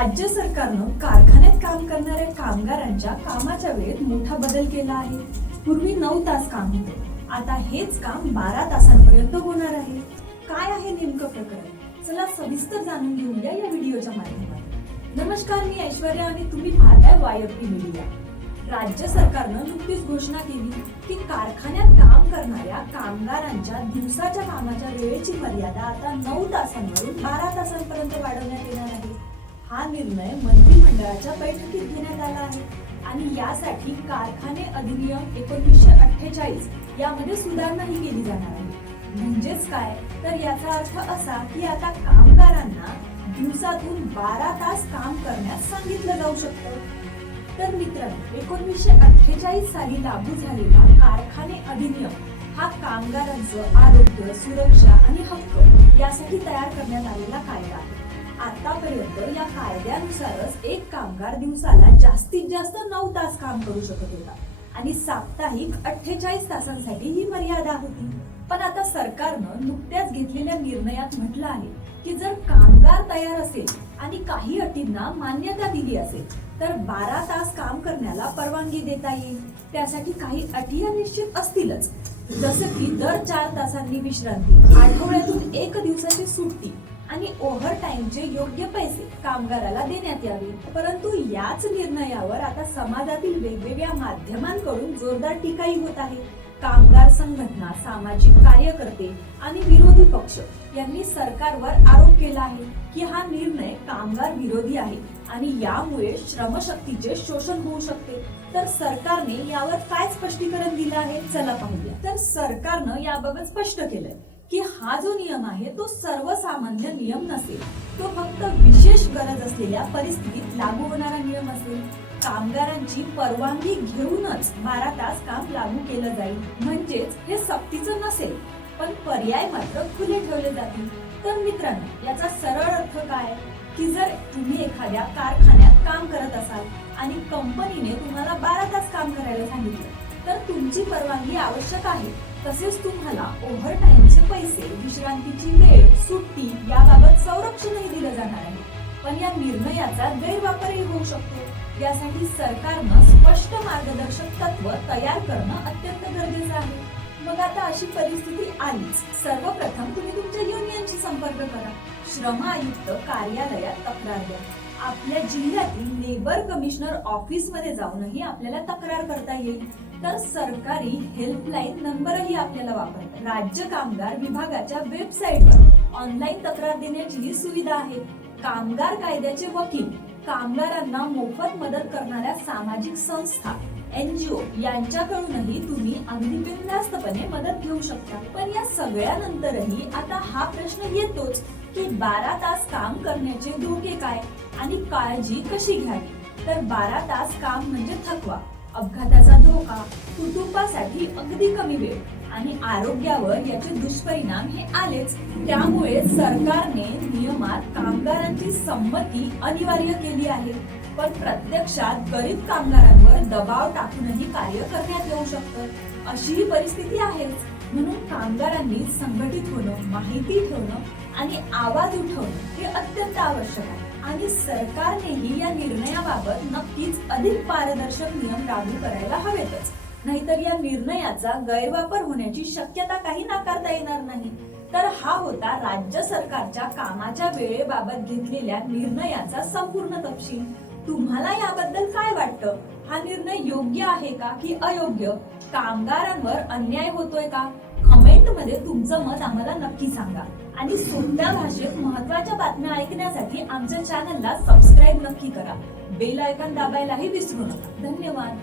राज्य सरकारनं कारखान्यात काम करणाऱ्या कामगारांच्या कामाच्या वेळेत मोठा बदल केला आहे। पूर्वी 9 तास काम होतं, आता हेच काम 12 तासांपर्यंत होणार आहे। काय आहे नेमकं प्रकरण? चला सविस्तर जाणून घेऊया या व्हिडिओच्या माध्यमातून। नमस्कार, मी ऐश्वर्या आणि तुम्ही पाहताय वायपी मीडिया। राज्य सरकारनं नुकतीच घोषणा केली की कारखान्यात काम करणाऱ्या कामगारांच्या दिवसाच्या कामाच्या वेळेची मर्यादा आता 9 तासांवरून 12 तासांपर्यंत वाढवण्यात येणार आहे। हा निर्णय मंत्रिमंडळाच्या बैठकीत घेण्यात आला आहे आणि यासाठी कारखाने अधिनियम 1948 यामध्ये सुधारणाही केली जाणार आहे। म्हणजेच काय तर याचा अर्थ असा की आता कामगारांना दिवसातून 12 तास काम करण्यास सांगितलं जाऊ शकतं। तर मित्रांनो, 1948 साली लागू झालेला कारखाने अधिनियम हा कामगारांचं आरोग्य, सुरक्षा आणि हक्क यासाठी तयार करण्यात आलेला कायदा आहे। आतापर्यंत या कायद्यानुसारच एक कामगार दिवसाला जास्तीत जास्त 9 तास काम करू शकत होता आणि साप्ताहिक 48 तासांसाठी ही मर्यादा होती। पण आता सरकारनं नुकत्याच घेतलेल्या निर्णयात म्हटलं आहे की जर कामगार तयार असेल आणि काही अटींना मान्यता दिली असेल तर 12 तास काम करण्याला परवानगी देता येईल। त्यासाठी काही अटी निश्चित असतीलच, जसं की दर 4 तासांनी विश्रांती, आठवड्यातून 1 दिवसाची सुट्टी आणि ओव्हर टाइमचे योग्य पैसे कामगाराला देण्यात यावे। परंतु याच निर्णयावर आता समाजातील वेगवेगळ्या माध्यमांकडून जोरदार टीकाही होत आहे। कामगार संघटना, सामाजिक कार्यकर्ते आणि विरोधी पक्ष यांनी सरकारवर आरोप केला आहे की हा निर्णय कामगार विरोधी आहे आणि यामुळे श्रमशक्तीचे शोषण होऊ शकते। तर सरकारने यावर काय स्पष्टीकरण दिलं आहे, चला पाहूया। तर सरकारनं याबाबत स्पष्ट केलंय की हा जो नियम आहे तो सर्वसामान्य नियम नसेल, तो फक्त विशेष गरज असलेल्या परिस्थितीत लागू होणारा नियम असेल। कामगारांची परवानगी घेऊनच 12 तास काम लागू केलं जाईल, म्हणजेच हे सक्तीचं नसेल, पण पर्याय मात्र खुले ठेवले जातील। तर मित्रांनो, याचा सरळ अर्थ काय की जर तुम्ही एखाद्या कारखान्यात काम करत असाल आणि कंपनीने तुम्हाला 12 तास काम करायला सांगितलं तर तुमची परवानगी आवश्यक आहे। तसेच तुम्हाला ओव्हर टाइमचे पैसे, विश्रांतीची वेळ, सुट्टी याबाबत संरक्षणही दिलं जाणार आहे। पण या निर्णयाचा गैरवापरही होऊ शकतो। यासाठी सरकारनं स्पष्ट मार्गदर्शक तत्व तयार करणं अत्यंत गरजेचं आहे। मग आता अशी परिस्थिती आलीच, सर्वप्रथम तुम्ही तुमच्या युनियनशी संपर्क करा। श्रम आयुक्त कार्यालयात तक्रार द्या। आपल्या जिल्ह्यातील लेबर कमिशनर ऑफिस मध्ये जाऊनही आपल्याला तक्रार करता येईल। तर सरकारी हेल्पलाईन नंबरही आपल्याला वापरता। राज्य कामगार विभागाच्या वेबसाईटवर ऑनलाईन तक्रार देण्याची सुविधा आहे। कामगार कायद्याचे वकील कामगारांना मोफत मदत करणाऱ्या सामाजिक संस्था, NGO यांच्याकडूनही तुम्ही अगदी बिनधास्तपणे मदत घेऊ शकता। पण या सगळ्यानंतरही आता हा प्रश्न येतोच की 12 तास काम करण्याचे धोके काय आणि काळजी कशी घ्यावी। तर 12 तास काम म्हणजे थकवा, अपघाताचा धोका, कुटुंबासाठी अगदी कमी वेळ आणि आरोग्यावर याचे दुष्परिणाम हे आलेच। त्यामुळे सरकारने नियमात कामगारांची संमती अनिवार्य केली आहे। पण प्रत्यक्षात गरीब कामगारांवर दबाव टाकूनही कार्य करण्यात येऊ शकतं, अशी ही परिस्थिती आहेच। म्हणून कामगारांनी संघटित होणं, माहिती ठेवणं आणि आवाज उठवणं हे अत्यंत आवश्यक आहे। आणि सरकारनेही या निर्णयाबाबत नक्कीच अधिक पारदर्शक नियम लागू करायला हवेतच, नाहीतर या निर्णयाचा गैरवापर होण्याची शक्यता काही नाकारता येणार नाही। तर हा होता राज्य सरकारच्या कामाच्या वेळेबाबत घेतलेल्या निर्णयाचा संपूर्ण तपशील। तुम्हाला याबद्दल काय वाटतं? हा निर्णय योग्य आहे का की अयोग्य? कामगारांवर अन्याय होतोय का? कमेंट मध्ये तुमचं मत आम्हाला नक्की सांगा आणि सोप्या भाषेत महत्त्वाच्या बातम्या ऐकण्यासाठी आमच्या चॅनलला सबस्क्राईब नक्की करा। बेल आयकॉन दाबायलाही विसरू नका। धन्यवाद।